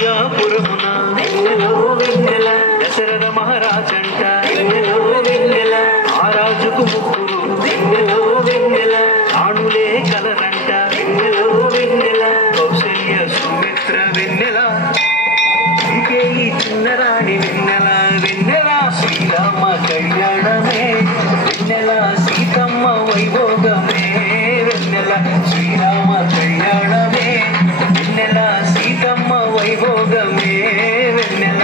అయోధ్యాపురమున వెన్నెలో వెన్నెల దశరథ మహారాజంట వెన్నెలో వెన్నెల ఆ రాజుకు ముగ్గురు వెన్నెలో వెన్నెల రాణులే కలరంట వెన్నెలో వెన్నెల కౌసల్య సుమిత్ర వెన్నెల ఇంకేయి చిన్నరాణి వెన్నెల వెన్నెల శ్రీరామ కళ్యాణమే వెన్నెల సీతమ్మ వైభోగమే వెన్నెల శ్రీరామ కళ్యాణమే వెన్నెల సీతమ్మ వైభోగమే వెన్నెల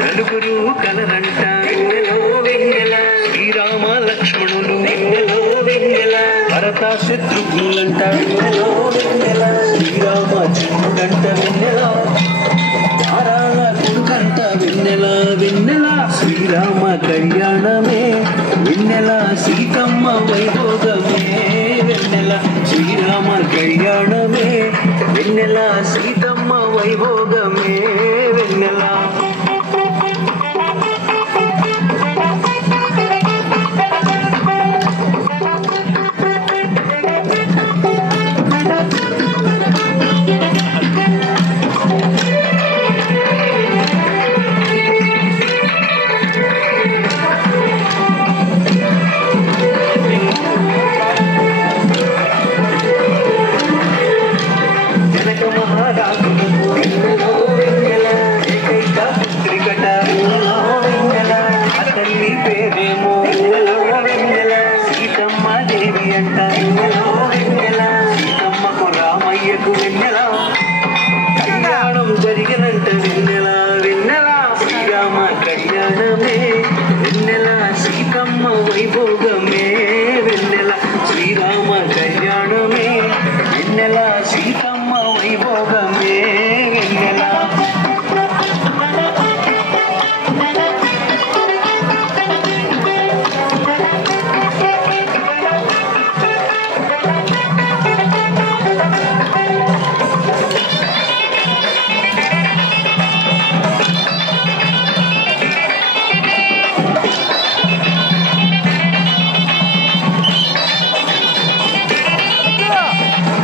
నలుగురు కలరంట వెన్నెలో వెన్నెల శ్రీరామ లక్ష్మణులు వెన్నెలో వెన్నెల భరత శత్రుఘ్నులంట వెన్నెలో వెన్నెల శ్రీరామ చంద్రుడంట వెన్నెల నారాయణ కొడుకంట వెన్నెల వెన్నెల శ్రీరామ కళ్యాణమే వెన్నెల సీతమ్మ వైభోగమే వెన్నెల శ్రీరామ కళ్యాణమే వెన్నెల సీతమ్మ వైభోగమే వెన్నెల కళ్యాణం జరిగినంట వెన్నెల వెన్నెల శ్రీరామ కళ్యాణమే వెన్నెల సీతమ్మ వైభోగమే వెన్నెల శ్రీరామ కళ్యాణమే వెన్నెల సీతమ్మ వైభోగమే వెన్నెల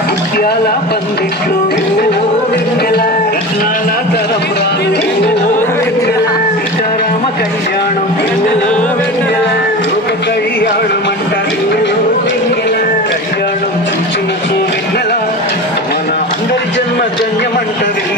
ముత్యాల పందిట్లో వెన్నెలో వెన్నెల రత్నాల తరంబ్రాలు వెన్నెలో వెన్నెల సీతారామ కళ్యాణం వెన్నెలో వెన్నెల లోక కళ్యాణం అంట వెన్నెలో వెన్నెల కళ్యాణం చూచినచో వెన్నెల మన అందరి జన్మ ధన్యమంట వెన్నెల